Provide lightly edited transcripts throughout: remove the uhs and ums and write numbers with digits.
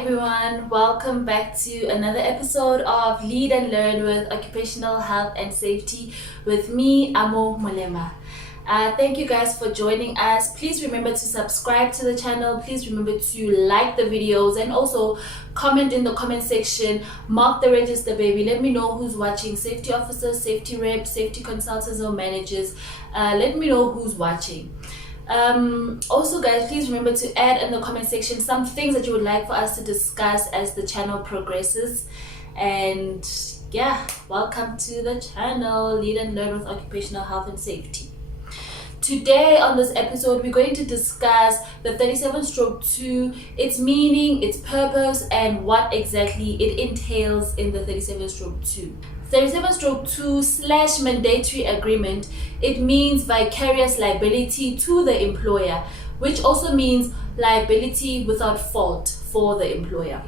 everyone, welcome back to another episode of Lead and Learn with Occupational Health and Safety with me, Amo Molema. Thank you guys for joining us. Please remember to subscribe to the channel. Please remember to like the videos and also comment in the comment section. Mark the register, baby. Let me know who's watching. Safety officers, safety reps, safety consultants or managers. Let me know who's watching. Also guys, please remember to add in the comment section some things that you would like for us to discuss as the channel progresses. And yeah, welcome to the channel, Lead and Learn with Occupational Health and Safety. Today on this episode, we're going to discuss the 37/2, its meaning, its purpose, and what exactly it entails in the 37/2. 37/2 / mandatory agreement, it means vicarious liability to the employer, which also means liability without fault for the employer.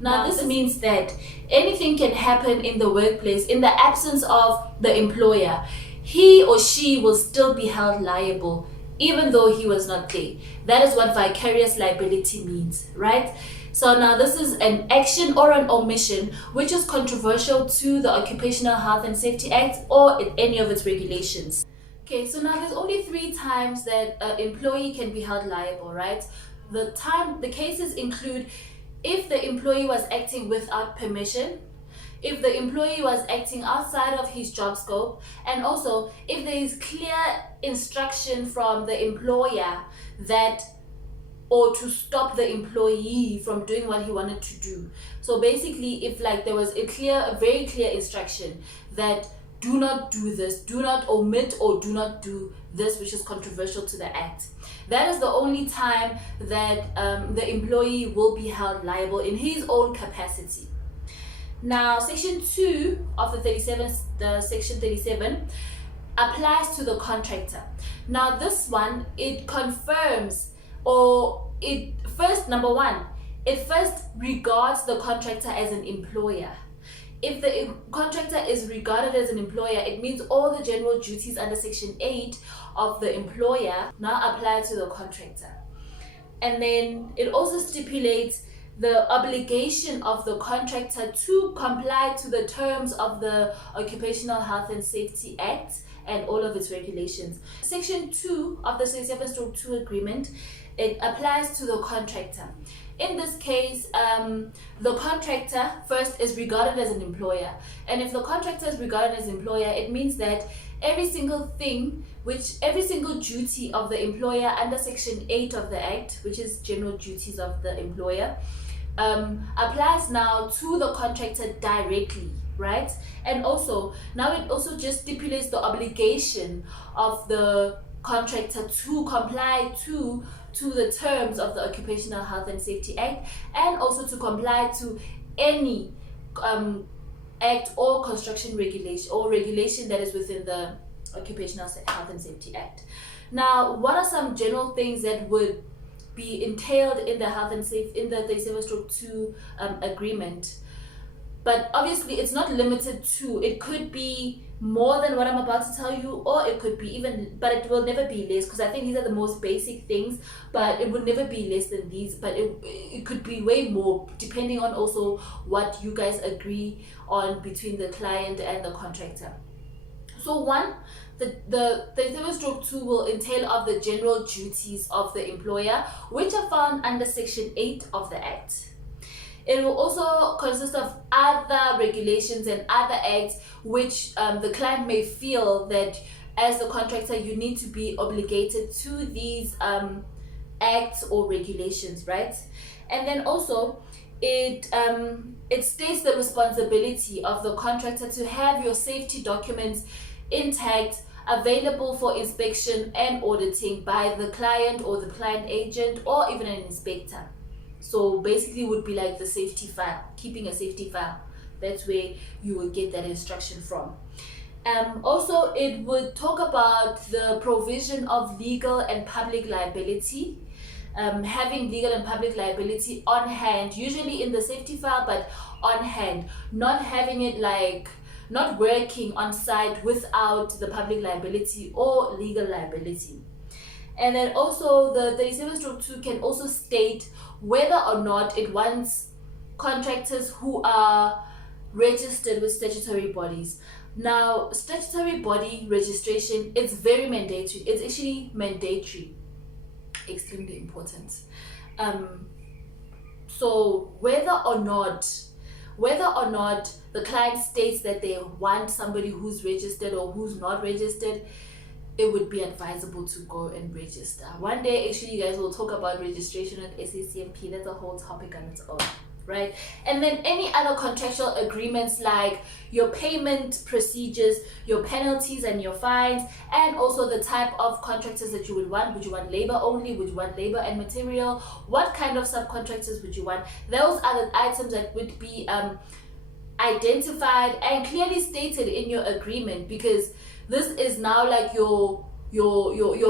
Now this means that anything can happen in the workplace in the absence of the employer. He or she will still be held liable even though he was not there. That is what vicarious liability means, right? So now this is an action or an omission which is controversial to the Occupational Health and Safety Act or in any of its regulations. Okay, so now there's only 3 times that an employee can be held liable, right? The cases include if the employee was acting without permission, if the employee was acting outside of his job scope, and also if there is clear instruction from the employer that or to stop the employee from doing what he wanted to do. So basically, if like there was a very clear instruction that do not do this, do not omit or do not do this, which is controversial to the act. That is the only time that the employee will be held liable in his own capacity. Now, Section 2 of Section 37 applies to the contractor. Now, this one, it confirms number one, it first regards the contractor as an employer. If the contractor is regarded as an employer, it means all the general duties under Section 8 of the employer now apply to the contractor. And then it also stipulates the obligation of the contractor to comply to the terms of the Occupational Health and Safety Act and all of its regulations. Section 2 of the 37/2 agreement, it applies to the contractor. In this case, the contractor first is regarded as an employer. And if the contractor is regarded as an employer, it means that every single duty of the employer under Section 8 of the Act, which is general duties of the employer, applies now to the contractor directly, right? And also, now it also just stipulates the obligation of the contractor to comply to the terms of the Occupational Health and Safety Act, and also to comply to any act or construction regulation or regulation that is within the Occupational Health and Safety Act. Now, what are some general things that would be entailed in the 37/2 agreement? But obviously it's not limited to, it could be more than what I'm about to tell you, or it could be but it will never be less, because I think these are the most basic things, but it would never be less than these, but it could be way more depending on also what you guys agree on between the client and the contractor. So one, the 37/2 will entail of the general duties of the employer, which are found under Section 8 of the Act. It will also consist of other regulations and other acts which the client may feel that as the contractor you need to be obligated to these acts or regulations, right? And then also it states the responsibility of the contractor to have your safety documents intact, available for inspection and auditing by the client or the client agent or even an inspector. So basically would be like the safety file, keeping a safety file. That's where you will get that instruction from. Also, it would talk about the provision of legal and public liability, having legal and public liability on hand, usually in the safety file, but on hand, not having it like not working on site without the public liability or legal liability. And then also the 37/2 can also state whether or not it wants contractors who are registered with statutory bodies. Now, statutory body registration, it's very mandatory. It's actually mandatory, extremely important. So whether or not the client states that they want somebody who's registered or who's not registered, it would be advisable to go and register. One day, actually, you guys will talk about registration at SACMP. That's a whole topic on its own, right? And then any other contractual agreements like your payment procedures, your penalties and your fines, and also the type of contractors that you would want. Would you want labor only? Would you want labor and material? What kind of subcontractors would you want? Those are the items that would be identified and clearly stated in your agreement, because this is now like your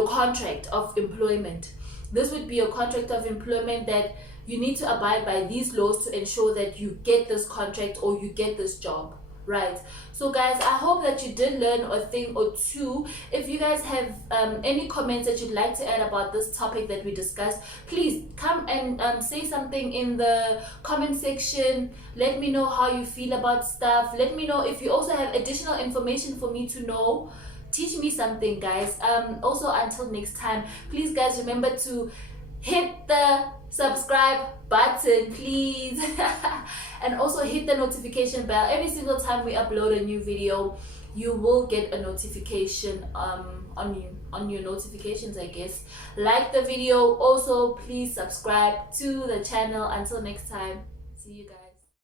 contract of employment. This would be your contract of employment that you need to abide by these laws to ensure that you get this contract or you get this job, right? So guys, I hope that you did learn a thing or two. If you guys have any comments that you'd like to add about this topic that we discussed, please come and say something in the comment section. Let me know how you feel about stuff. Let me know if you also have additional information for me to know. Teach me something, guys. Also, until next time, please guys, remember to hit the subscribe button, please. And also hit the notification bell. Every single time we upload a new video, you will get a notification on your notifications, I guess. Like the video. Also, please subscribe to the channel. Until next time, see you guys.